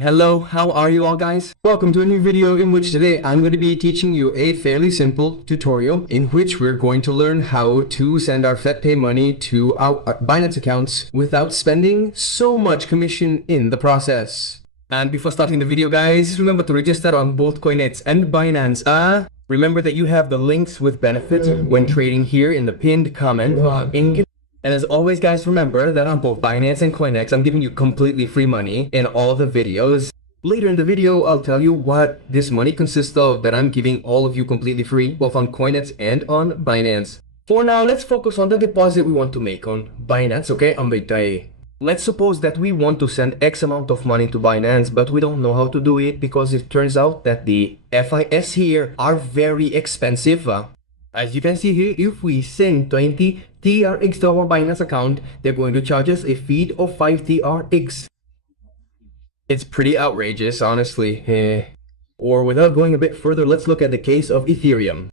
Hello, how are you all guys? Welcome to a new video in which today I'm going to be teaching you a fairly simple tutorial in which we're going to learn how to send our FaucetPay money to our Binance accounts without spending so much commission in the process. And before starting the video guys, remember to register on both Coinets and Binance. Remember that you have the links with benefits when trading here in the pinned comment. And as always guys, remember that on both Binance and CoinEx, I'm giving you completely free money in all the videos. Later in the video, I'll tell you what this money consists of that I'm giving all of you completely free, both on CoinEx and on Binance. For now, let's focus on the deposit we want to make on Binance, okay? Let's suppose that we want to send X amount of money to Binance, but we don't know how to do it because it turns out that the FIS here are very expensive. As you can see here, if we send 20 TRX to our Binance account, they're going to charge us a fee of 5 TRX. It's pretty outrageous, honestly. Or without going a bit further, let's look at the case of Ethereum.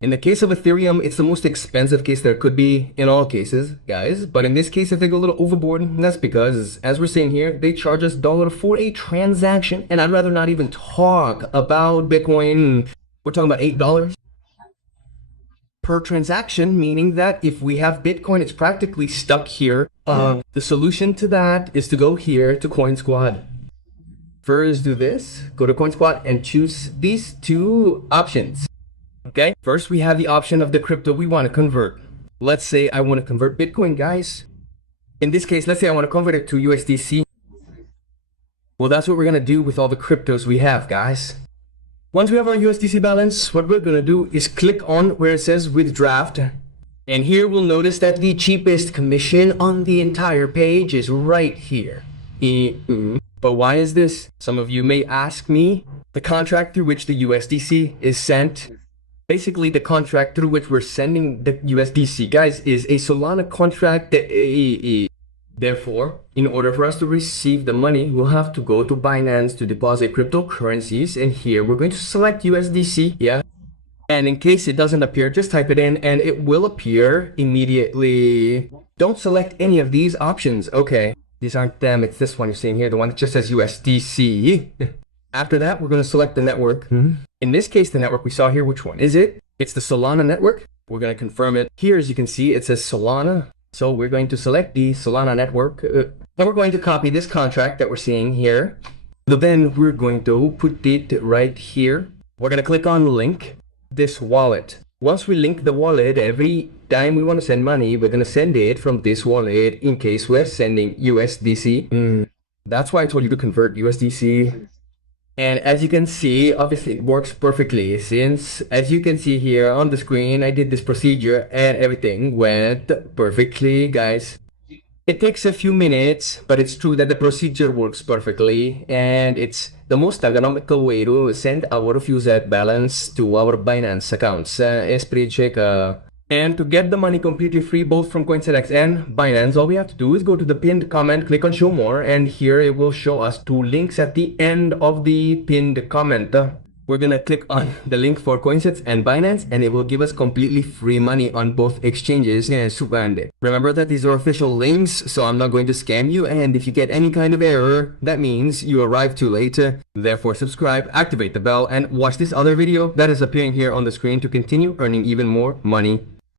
In the case of Ethereum, it's the most expensive case there could be in all cases, guys. But in this case, if they go a little overboard, that's because, as we're saying here, they charge us $1 for a transaction. And I'd rather not even talk about Bitcoin. We're talking about $8 per transaction, meaning that if we have Bitcoin, it's practically stuck here. The solution to that is to go here to CoinSquad. First, do this, go to CoinSquad and choose these two options. Okay, first we have the option of the crypto we want to convert. Let's say I want to convert Bitcoin, guys. In this case, let's say I want to convert it to USDC. Well, that's what we're going to do with all the cryptos we have, guys. Once we have our USDC balance, what we're going to do is click on where it says withdraft. And here we'll notice that the cheapest commission on the entire page is right here. But why is this? Some of you may ask me. The contract through which the USDC is sent, basically the contract through which we're sending the USDC, guys, is a Solana contract. Therefore, in order for us to receive the money, we'll have to go to Binance to deposit cryptocurrencies. And here we're going to select USDC, yeah. And in case it doesn't appear, just type it in and it will appear immediately. Don't select any of these options. Okay, these aren't them. It's this one you're seeing here, the one that just says USDC. After that, we're going to select the network. In this case, the network we saw here, which one is it? It's the Solana network. We're going to confirm it. Here, as you can see, it says Solana. So we're going to select the Solana network. And we're going to copy this contract that we're seeing here. Then we're going to put it right here. We're going to click on link this wallet. Once we link the wallet, every time we want to send money, we're going to send it from this wallet in case we're sending USDC. That's why I told you to convert USDC. And as you can see, obviously it works perfectly since, as you can see here on the screen, I did this procedure and everything went perfectly, guys. It takes a few minutes, but it's true that the procedure works perfectly and it's the most economical way to send our FaucetPay balance to our Binance accounts. It's pretty check. And to get the money completely free, both from CoinSquad and Binance, all we have to do is go to the pinned comment, click on show more, and here it will show us two links at the end of the pinned comment. We're gonna click on the link for CoinSquad and Binance, and it will give us completely free money on both exchanges. And remember that these are official links, so I'm not going to scam you, and if you get any kind of error, that means you arrived too late. Therefore, subscribe, activate the bell, and watch this other video that is appearing here on the screen to continue earning even more money.